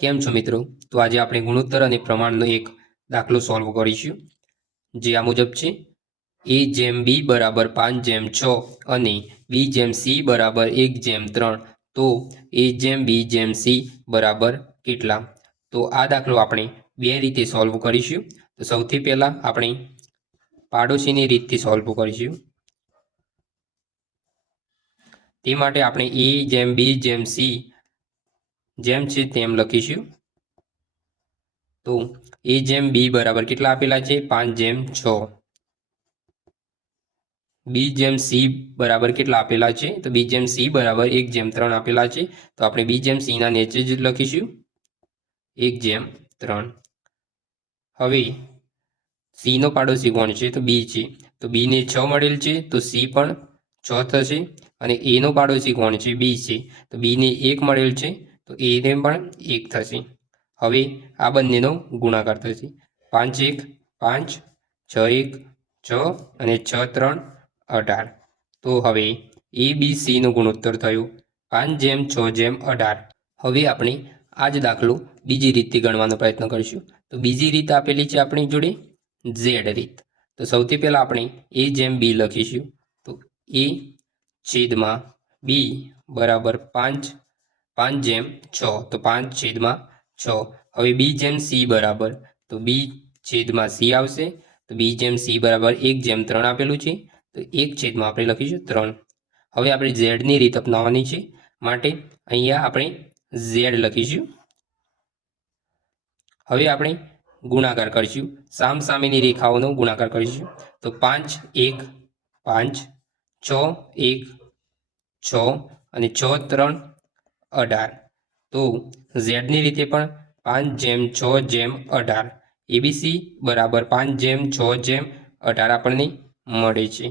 કેમ છો મિત્રો? તો આજે આપણે ગુણોત્તર અને પ્રમાણનો એક દાખલો સોલ્વ કરીશું, જે આ મુજબ છે. a/b બરાબર 5/6 અને b/c બરાબર 1/3, તો a/b/c બરાબર કેટલા? તો આ દાખલો આપણે બે રીતે સોલ્વ કરીશું. તો સૌથી પહેલા આપણે પાડોશીની રીતથી સોલ્વ કરીશું. તે માટે આપણે a/b/c જેમ છે તેમ લખીશું. તો a/b બરાબર કેટલા આપેલા છે? 5/6. b/c બરાબર કેટલા આપેલા છે? તો b/c બરાબર 1/3 આપેલા છે. તો આપણે b/c ના નીચે જ લખીશું 1/3. હવે c નો પાડોશી કોણ છે? તો b છે. તો b ને 6 મળેલ છે, તો c પણ 6 થશે. અને a નો પાડોશી કોણ છે? b છે. તો b ને 1 મળેલ છે, તો a ને પણ 1 થશે. હવે આ બંનેનો ગુણાકાર થશે. 5 1 5, 6 1 6 અને 6 3 18. તો હવે ABC નો ગુણોત્તર થયો 5/6/18. હવે આપણે આ જ દાખલો બીજી રીતથી ગણવાનો પ્રયત્ન કરીશું. તો બીજી રીત આપેલી છે આપણી જોડે ઝેડ રીત. તો સૌથી પહેલા આપણે a/b લખીશું. તો a/b બરાબર 5/6. તો 5/6. હવે b/c બરાબર, તો b/c આવશે. તો b/c બરાબર 1/3 આપેલું છે, તો 1 આપણે લખીશું 3. હવે આપણે ઝેડની રીત અપનાવવાની છે, માટે અહીંયા આપણે ઝેડ લખીશું. હવે આપણે ગુણાકાર કરીશું, સામસામેની રેખાઓનો ગુણાકાર કરીશું. તો 5 1 5, 6 1 6 અને 6 3 18. તો ઝેડની રીતે પણ 5/6/18. ABC બરાબર 5/6/18 આપણને મળે છે.